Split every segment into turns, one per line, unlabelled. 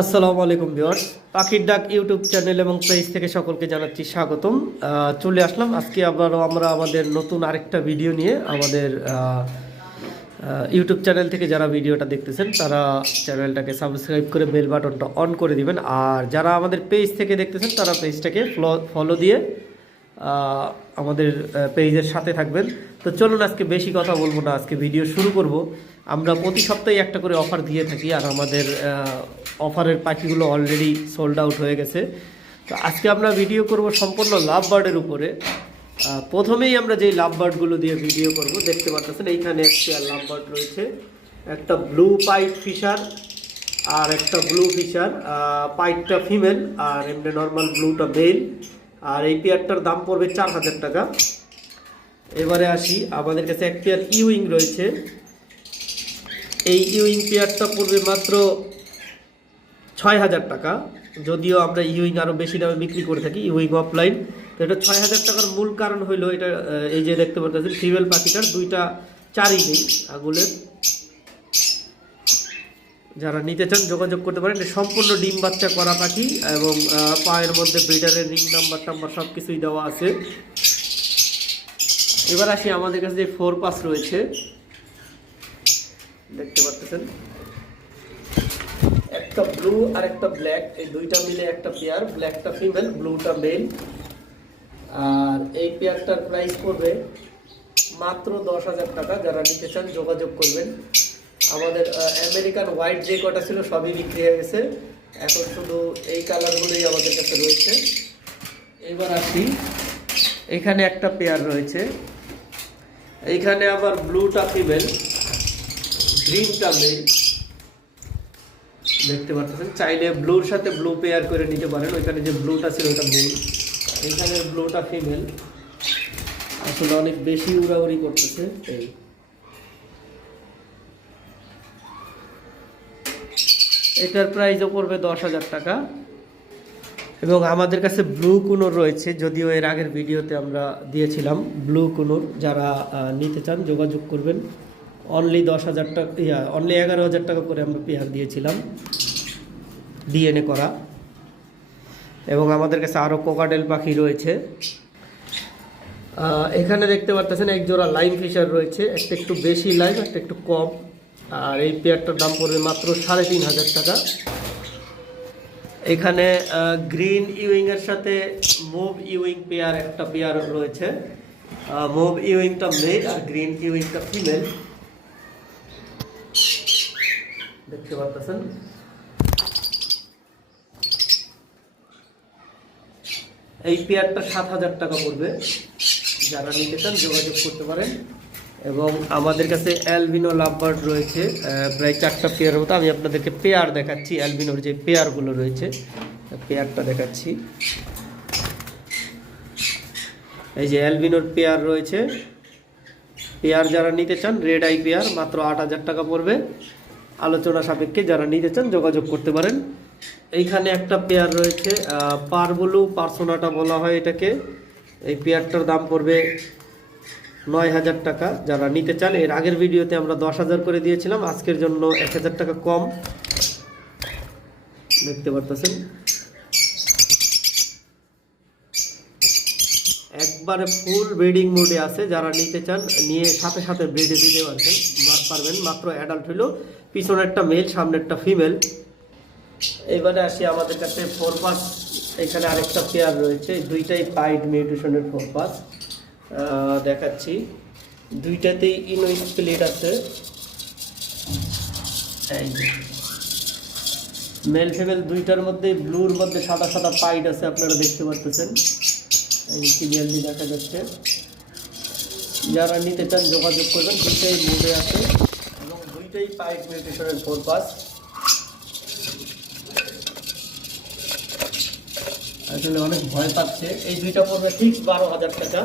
আসসালামু আলাইকুম ভিউয়ার্স। পাখির ডাক ইউটিউব চ্যানেল এবং পেজ থেকে সকলকে জানাচ্ছি স্বাগতম। চলে আসলাম। আজকে আবারও আমরা আমাদের নতুন আরেকটা ভিডিও নিয়ে আমাদের ইউটিউব চ্যানেল থেকে যারা ভিডিওটা দেখতেছেন, তারা চ্যানেলটাকে সাবস্ক্রাইব করে বেল বাটনটা অন করে দিবেন। আর যারা আমাদের পেজ থেকে দেখতেছেন, তারা পেজটাকে ফলো দিয়ে আমাদের পেজের সাথে থাকবেন। তো চলুন আজকে বেশি কথা বলব না, আজকে ভিডিও শুরু করব। আমরা প্রতি সপ্তাহে একটা করে অফার দিয়ে থাকি আর আমাদের অফারের পাখিগুলো অলরেডি সোল্ড আউট হয়ে গেছে। তো আজকে আমরা ভিডিও করব সম্পূর্ণ লাভ বার্ডের উপরে প্রথমেই আমরা যেই লাভ বার্ডগুলো দিয়ে ভিডিও করব, দেখতে পাচ্ছেন, এইখানে একটা লাভ বার্ড রয়েছে। একটা ব্লু পাইট ফিশার আর একটা ব্লু ফিশার পাইটটা ফিমেল আর এমনি নর্মাল ব্লুটা মেল আর এই পেয়ারটার দাম পড়বে চার হাজার টাকা। এবারে আসি, আমাদের কাছে এক পেয়ার ইউইং রয়েছে। এই ইউইং পেয়ারটা পড়বে মাত্র ছয় হাজার টাকা। যদিও আমরা ইউইং আরও বেশি দামে বিক্রি করে থাকি ইউইং অফলাইন তো এটা ছয় হাজার টাকার মূল কারণ হইল এটা এই যে দেখতে পাচ্ছেন ফিমেল পাখিটার দুইটা চারই নেই আগুলের যারা নিতে চান, যোগাযোগ করতে পারেন। সম্পূর্ণ ডিম বাচ্চা করা পাখি এবং পায়ের মধ্যে ব্রিডারের রিং নাম্বার টাম্বার সব কিছুই দেওয়া আছে। এবার আসি আমাদের কাছে যে ফোর পাস রয়েছে। দেখতে পাচ্ছেন একটা ব্লু আর একটা ব্ল্যাক এই দুইটা মিলে একটা পেয়ার ব্ল্যাকটা ফিমেল ব্লুটা মেল আর এই পেয়ারটার প্রাইস পড়বে মাত্র দশ হাজার টাকা। যারা নিতে চান, যোগাযোগ করবেন। আমাদের আমেরিকান হোয়াইট যে কটা ছিল, সবই বিক্রি হয়ে গেছে। এখন শুধু এই কালারগুলোই আমাদের কাছে রয়েছে। এবার আসি। এখানে একটা পেয়ার রয়েছে। এইখানে আবার ব্লুটা ফিমেল গ্রিনটা মেল দেখতে পাচ্ছেন চাইলে ব্লুর সাথে ব্লু পেয়ার করে নিতে পারেন। ওইখানে যে ব্লুটা ছিল ওটা মেল। এইখানে ব্লুটা ফিমেল। আসলে অনেক বেশি উড়াউড়ি করতেছে। এই। এটার প্রাইসও পড়বে দশ হাজার টাকা। এবং আমাদের কাছে ব্লু কুনোর রয়েছে, যদিও এর আগের ভিডিওতে আমরা দিয়েছিলাম ব্লু কুনোর। যারা নিতে চান যোগাযোগ করবেন। অনলি দশ হাজার টাকা, ইয়া অনলি এগারো হাজার টাকা করে আমরা পেয়ার দিয়েছিলাম। ডিএনএ করা। এবং আমাদের কাছে আরও কোকাডেল পাখি রয়েছে। এখানে দেখতে পাচ্ছেন এক জোড়া লাইন ফিশার রয়েছে। একটা একটু বেশি লাইন একটা একটু কম। আর এই পেয়ারটার দাম পড়বে মাত্র সাড়ে তিন হাজার টাকা। এখানে গ্রিন ইউইংয়ের সাথে মুভ ইউইং পেয়ার একটা পেয়ার রয়েছে। মুভ ইউইংটা মেল আর গ্রিন ইউইংটা ফিমেল দেখতে পাচ্ছেন এই পেয়ারটা সাত হাজার টাকা পড়বে। যারা নিতে চান যোগাযোগ করতে পারেন। এবং আমাদের কাছে অ্যালবিনো লাভবার্ড রয়েছে প্রায় চারটা পেয়ারের মতো। আমি আপনাদেরকে পেয়ার দেখাচ্ছি, অ্যালবিনোর যে পেয়ারগুলো রয়েছে, পেয়ারটা দেখাচ্ছি। এই যে অ্যালবিনোর পেয়ার রয়েছে। পেয়ার যারা নিতে চান, রেড আই পেয়ার, মাত্র আট হাজার টাকা পড়বে। আলোচনা সাপেক্ষে যারা নিতে চান যোগাযোগ করতে পারেন। এইখানে একটা পেয়ার রয়েছে পারবলু পার্সোনাটা বলা হয় এটাকে। এই পেয়ারটার দাম পড়বে নয় হাজার টাকা। যারা নিতে চান, এর আগের ভিডিওতে আমরা দশ হাজার করে দিয়েছিলাম, আজকের জন্য এক হাজার টাকা কম। দেখতে পারতেছেন? একবারে ফুল ব্রিডিং মোডে আছে, যারা নিতে চান, নিয়ে সাথে সাথে ব্রিডে দিতে পারবেন। মা- পারবেন, মাত্র অ্যাডাল্ট হইল। পিছনেরটা মেল সামনেরটা ফিমেল এবারে আসি আমাদের কাছে ফোর পাস এখানে আরেকটা পেয়ার রয়েছে, দুইটাই পাইড মিউটেশনের ফোর পাস দেখাচ্ছি। দুইটাতেই ইনো স্প্লিট আছে। মেল ফিমেল দুইটার মধ্যে ব্লুর মধ্যে সাদা সাদা পাইড আছে, আপনারা দেখতে এই ক্লিয়ারলি দেখা যাচ্ছে। যারা নিতে চান যোগাযোগ করবেন, দুইটাই মুডে আছে এবং দুইটাই পাইড মিউটেশনের ফোর পাস আসলে অনেক ভয় পাচ্ছে। এই দুইটা পড়বে ঠিক বারো হাজার টাকা।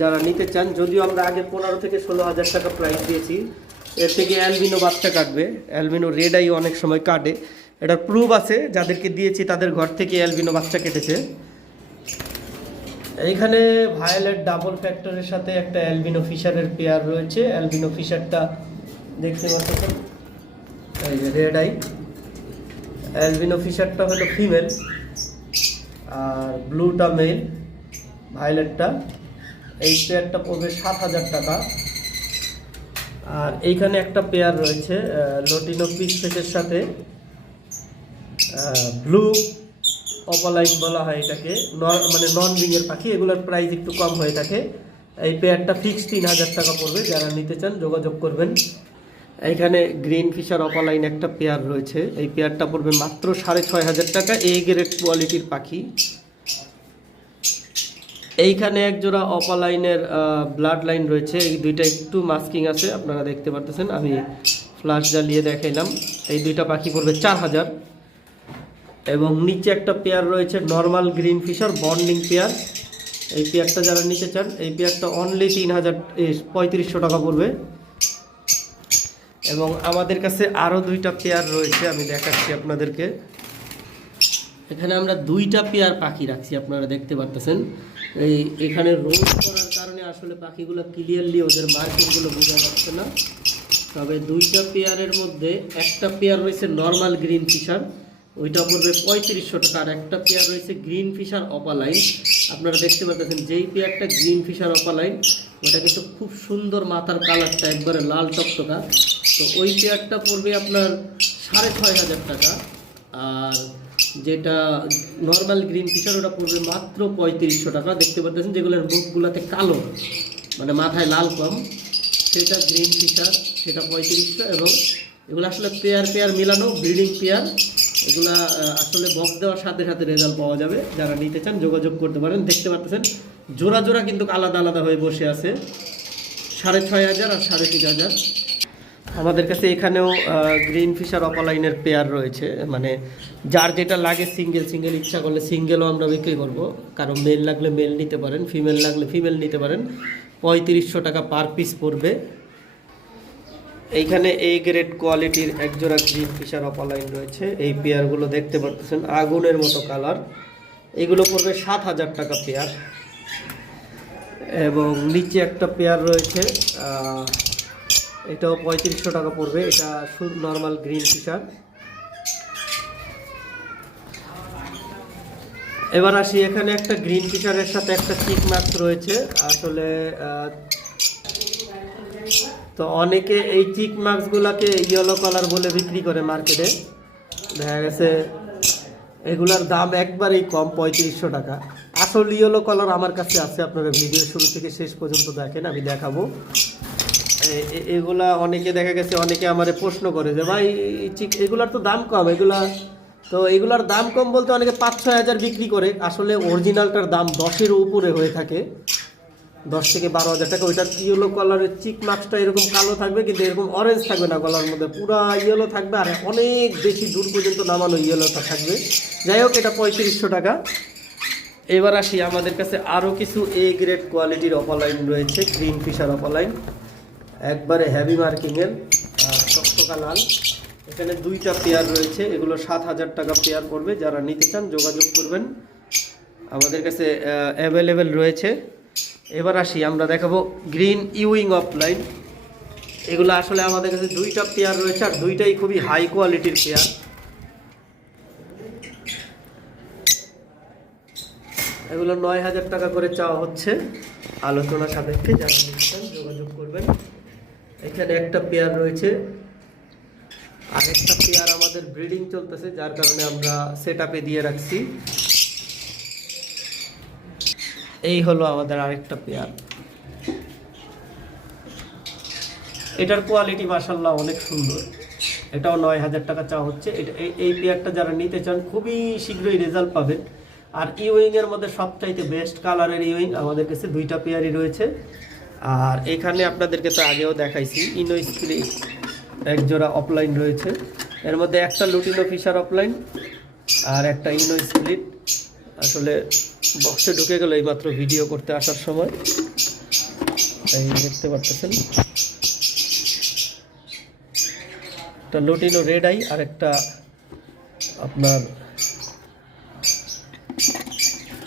যারা নিতে চান, যদিও আমরা আগে পনেরো থেকে ষোলো হাজার টাকা প্রাইস দিয়েছি, এর থেকে অ্যালবিনো বাচ্চা কাটবে। অ্যালবিনো রেড আই অনেক সময় কাটে। এটার প্রুফ আছে, যাদেরকে দিয়েছি তাদের ঘর থেকে অ্যালবিনো বাচ্চা কেটেছে। এইখানে ভায়োলেট ডাবল ফ্যাক্টরের সাথে একটা অ্যালবিনো ফিশারের পেয়ার রয়েছে। অ্যালবিনো ফিশারটা দেখতে পাচ্ছেন? এই যে রেড আই অ্যালবিনো ফিশারটা হলো ফিমেল আর ব্লুটা মেল ভায়োলেটটা। এই পেয়ারটা পড়বে সাত হাজার টাকা। আর এইখানে একটা পেয়ার রয়েছে লটিনো পিস ফেসের সাথে ব্লু অপালাইন বলা হয় এটাকে। মানে নন রিংয়ের পাখি, এগুলোর প্রাইস একটু কম হয়ে থাকে। এই পেয়ারটা ফিক্স তিন হাজার টাকা পড়বে, যারা নিতে চান যোগাযোগ করবেন। এখানে গ্রিন ফিশার অপালাইন একটা পেয়ার রয়েছে। এই পেয়ারটা পড়বে মাত্র সাড়ে ছয় হাজার টাকা এ গ্রেড কোয়ালিটির পাখি। এইখানে এক জোড়া অপালাইনের ব্লাড লাইন রয়েছে। এই দুইটা একটু মাস্কিং আছে, আপনারা দেখতে পারতেছেন। আমি ফ্লাশ জ্বালিয়ে দেখাইলাম। এই দুইটা পাখি পড়বে চার হাজার। এবং নিচে একটা পেয়ার রয়েছে normal green Fischer bonding pair এই পেয়ারটা যারা নিতে চান, এই পেয়ারটা অনলি তিন হাজার পঁয়ত্রিশশো টাকা পড়বে। এবং আমাদের কাছে আরও দুইটা পেয়ার রয়েছে, আমি দেখাচ্ছি আপনাদেরকে। এখানে আমরা দুইটা পেয়ার পাখি রাখছি, আপনারা দেখতে পারতেছেন। এই, এখানে রোদ করার কারণে আসলে পাখিগুলো ক্লিয়ারলি ওদের মার্কিংগুলো বোঝা যাচ্ছে না। তবে দুইটা পেয়ারের মধ্যে একটা পেয়ার রয়েছে নর্মাল গ্রিন ফিশার ওইটা পড়বে পঁয়ত্রিশশো টাকা। আর একটা পেয়ার রয়েছে গ্রিন ফিশার অপালাইন আপনারা দেখতে পাচ্ছেন যেই পেয়ারটা গ্রিন ফিশার অপালাইন ওটা কিন্তু খুব সুন্দর মাথার কালারটা একবারে লাল টকটকা। তো ওই পেয়ারটা পড়বে আপনার সাড়ে ছয় হাজার টাকা। আর যেটা নর্মাল গ্রিন ফিশার ওটা পড়বে মাত্র পঁয়ত্রিশশো টাকা। দেখতে পাচ্ছেন যেগুলোর মুখগুলোতে কালো মানে মাথায় লাল কম, সেটা গ্রিন ফিশার সেটা পঁয়ত্রিশশো। এবং এগুলো আসলে পেয়ার পেয়ার মিলানো ব্রিডিং পেয়ার এগুলা আসলে বক্স দেওয়ার সাথে সাথে রেজাল্ট পাওয়া যাবে। যারা নিতে চান, যোগাযোগ করতে পারেন, দেখতে পাচ্ছেন জোড়া জোড়া কিন্তু আলাদা আলাদা হয়ে বসে আছে। সাড়ে ছয় হাজার আর সাড়ে তিন হাজার। আমাদের কাছে এখানেও গ্রিন ফিশার অপালাইনের পেয়ার রয়েছে। মানে যার যেটা লাগে সিঙ্গেল সিঙ্গেল ইচ্ছা করলে সিঙ্গেলও আমরা বিক্রি করব। কারণ মেল লাগলে মেল নিতে পারেন ফিমেল লাগলে ফিমেল নিতে পারেন। পঁয়ত্রিশশো টাকা পার পিস পড়বে। এইখানে এই গ্রেড কোয়ালিটির একজোড়া গ্রিন ফিশার অপালাইন রয়েছে। এই পেয়ারগুলো দেখতে পাচ্ছেন আগুনের মতো কালার এগুলো পড়বে সাত হাজার টাকা পেয়ার এবং নিচে একটা পেয়ার রয়েছে এটাও পঁয়ত্রিশশো টাকা পড়বে। এটা নর্মাল গ্রিন ফিশার এবার আসি, এখানে একটা গ্রিন ফিশারের সাথে একটা চিক মাছ রয়েছে। আসলে তো অনেকে এই চিক মাছগুলাকে ইয়েলো কালার বলে বিক্রি করে মার্কেটে দেখা গেছে এগুলার দাম একবারেই কম, পঁয়ত্রিশশো টাকা। আসল ইয়েলো কালার আমার কাছে আছে, আপনারা ভিডিও শুরু থেকে শেষ পর্যন্ত দেখেন, আমি দেখাবো। এগুলা অনেকে দেখা গেছে, অনেকে আমারে প্রশ্ন করে যে, ভাই চিক এগুলার তো দাম কম, এগুলা তো এগুলার দাম কম বলতে অনেকে পাঁচ ছয় হাজার বিক্রি করে। আসলে অরিজিনালটার দাম দশের উপরে হয়ে থাকে। দশ থেকে বারো হাজার টাকা। ওইটার ইয়েলো কালারের চিক মাছটা এরকম কালো থাকবে, কিন্তু এরকম অরেঞ্জ থাকবে না গলার মধ্যে। পুরা ইয়েলো থাকবে আর অনেক বেশি দূর পর্যন্ত নামানো ইয়েলোটা থাকবে। যাই হোক, এটা পঁয়ত্রিশশো টাকা। এবার আসি আমাদের কাছে আরও কিছু এ গ্রেড কোয়ালিটির অপালাইন রয়েছে গ্রিন ফিশার অপালাইন। একবারে হ্যাভি মার্কিংয়ের টকটকা লাল এখানে দুইটা পেয়ার রয়েছে, এগুলো সাত হাজার টাকা পেয়ার পড়বে। যারা নিতে চান যোগাযোগ করবেন। আমাদের কাছে অ্যাভেলেবেল রয়েছে। এবার আসি, আমরা দেখাবো গ্রিন ইউইং অফলাইন এগুলো আসলে আমাদের কাছে দুইটা পেয়ার রয়েছে, আর দুইটাই খুবই হাই কোয়ালিটির পেয়ার। এগুলো নয় হাজার টাকা করে চাওয়া হচ্ছে। আলোচনা সাপেক্ষে যারা নিতে চান যোগাযোগ করবেন। এখানে একটা পেয়ার রয়েছে। আরেকটা পেয়ার আমাদের ব্রিডিং চলতেছে, যার কারণে আমরা সেট দিয়ে রাখছি। এই হলো আমাদের আরেকটা পেয়ার। এটার কোয়ালিটি মাসাল্লাহ অনেক সুন্দর। এটাও নয় হাজার টাকা চাওয়া হচ্ছে। এটা এই- পেয়ারটা যারা নিতে চান, খুবই শীঘ্রই রেজাল্ট পাবেন। আর ইউইং এর মধ্যে সবচাইতে বেস্ট কালারের ইউইং আমাদের কাছে দুইটা পেয়ারই রয়েছে। আর এখানে আপনাদেরকে তো আগেও দেখাইছি, ইনো স্প্লিট এক জোড়া অফলাইন রয়েছে। এর মধ্যে একটা লুটিনো ফিশার অফলাইন আর একটা ইনো স্প্লিট। আসলে বক্সে ঢুকে গেল এইমাত্র ভিডিও করতে আসার সময়। এই দেখতে পারতেছেন একটা লুটিনো রেড আই আর একটা আপনার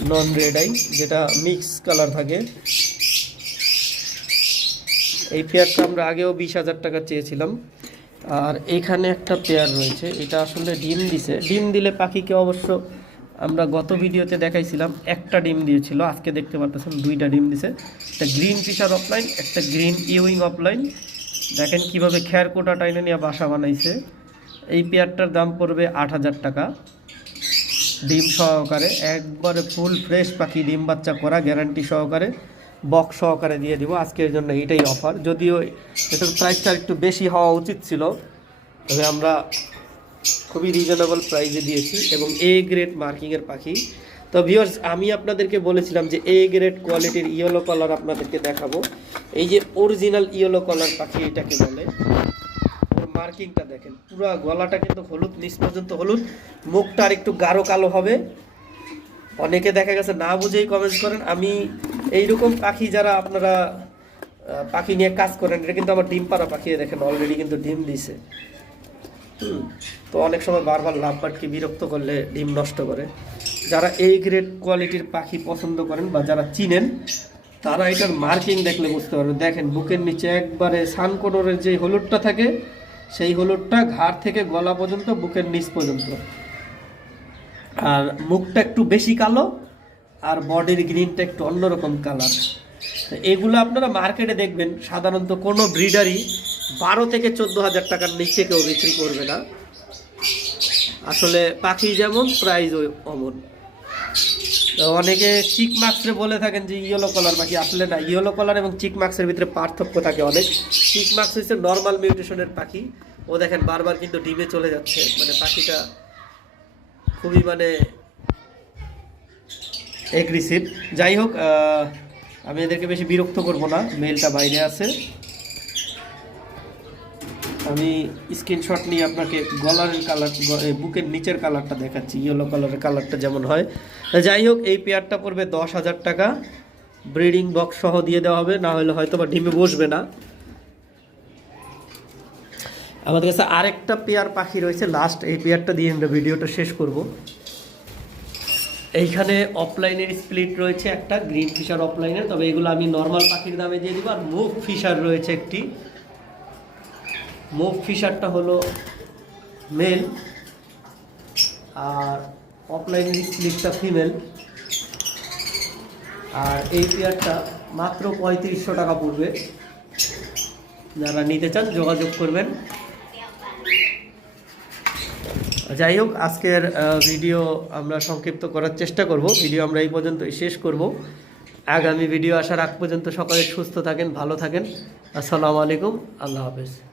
নন রেড আই যেটা মিক্স কালার থাকে। এই পেয়ারটা আমরা আগেও বিশ হাজার টাকা চেয়েছিলাম। আর এখানে একটা পেয়ার রয়েছে। এটা আসলে ডিম দিছে। ডিম দিলে পাখিকে অবশ্য আমরা গত ভিডিওতে দেখাইছিলাম, একটা ডিম দিয়েছিল, আজকে দেখতে পারতেছেন দুইটা ডিম দিছে। একটা গ্রিন ফিশার অফলাইন একটা গ্রিন ইউইং অফলাইন দেখেন কীভাবে খেয়ার কোটা টাইনে নিয়ে বাসা বানাইছে। এই পেয়ারটার দাম পড়বে আট হাজার টাকা। ডিম সহকারে, একবারে ফুল ফ্রেশ পাখি, ডিম বাচ্চা করা গ্যারান্টি সহকারে বক্স সহকারে দিয়ে দিব। আজকের জন্য এইটাই অফার যদিও এটার প্রাইসটা একটু বেশি হওয়া উচিত ছিল, তবে আমরা খুবই রিজনেবল প্রাইসে দিয়েছি এবং এ গ্রেড মার্কিংয়ের পাখি। তো ভিউয়ার্স আমি আপনাদেরকে বলেছিলাম যে এ গ্রেড কোয়ালিটির ইয়েলো কালার আপনাদেরকে দেখাবো। এই যে অরিজিনাল ইয়েলো কালার পাখি এটাকে বলে মার্কিংটা দেখেন। পুরো গলাটা কিন্তু হলুদ, নিচ পর্যন্ত হলুদ। মুখটা আর একটু গাঢ় কালো হবে। অনেকে দেখা গেছে না বুঝেই কমেন্ট করেন। আমি এইরকম পাখি যারা আপনারা পাখি নিয়ে কাজ করেন, এটা কিন্তু আমার ডিম পাড়া পাখি দেখেন অলরেডি কিন্তু ডিম দিছে। তো অনেক সময় বারবার লাভ বাটকে বিরক্ত করলে ডিম নষ্ট করে। যারা এই গ্রেড কোয়ালিটির পাখি পছন্দ করেন বা যারা চিনেন, তারা এটার মার্কিং দেখলে বুঝতে পারবে। দেখেন, বুকের নিচে একবারে সানকোডরের যে হলুদটা থাকে, সেই হলুদটা ঘাড় থেকে গলা পর্যন্ত, বুকের নিচ পর্যন্ত। আর মুখটা একটু বেশি কালো, আর বডির গ্রিনটা একটু অন্যরকম কালার এগুলো আপনারা মার্কেটে দেখবেন। সাধারণত কোনো ব্রিডারই বারো থেকে চোদ্দ হাজার টাকার নিচে কেউ বিক্রি করবে না। আসলে পাখি যেমন প্রাইজ অমন। অনেকে চিক মার্কসে বলে থাকেন যে ইয়েলো কালার পাখি আসলে না ইয়েলো কালার এবং চিক মার্কসের ভিতরে পার্থক্য থাকে অনেক। চিক মার্কস হচ্ছে নর্মাল মিউটেশনের পাখি। ও দেখেন বারবার কিন্তু ডিমে চলে যাচ্ছে। মানে পাখিটা খুবই মানে এগ্রেসিভ যাই হোক আমি এদেরকে বেশি বিরক্ত করব না। মেলটা বাইরে আছে। আমি স্ক্রিনশট নিয়ে আপনাকে গলারের কালার বুকের নিচের কালারটা দেখাচ্ছি ইয়েলো কালারের কালারটা যেমন হয়। যাই হোক, এই পেয়ারটা পড়বে দশ হাজার টাকা। ব্রিডিং বক্স সহ দিয়ে দেওয়া হবে, না হলে হয়তো বা ডিমে বসবে না। আমাদের কাছে আরেকটা পেয়ার পাখি রয়েছে লাস্ট এই পেয়ারটা দিয়ে আমরা ভিডিওটা শেষ করব। এইখানে অফলাইনের স্প্লিট রয়েছে একটা গ্রিন ফিশার অফলাইনের তবে এগুলো আমি নর্মাল পাখির দামে দিয়ে দিব, আর মুভ ফিশার রয়েছে একটি। মুভ ফিশারটা হলো মেল আর অফলাইনের স্প্লিটটা ফিমেল আর এই পেয়ারটা মাত্র পঁয়ত্রিশশো টাকা পড়বে। যারা নিতে চান যোগাযোগ করবেন। যাই হোক, আজকের ভিডিও আমরা সংক্ষিপ্ত করার চেষ্টা করব। ভিডিও আমরা এই পর্যন্তই শেষ করব। আগামী ভিডিও আসার আগ পর্যন্ত সকলে সুস্থ থাকেন, ভালো থাকেন। আসসালামু আলাইকুম, আল্লাহ হাফেজ।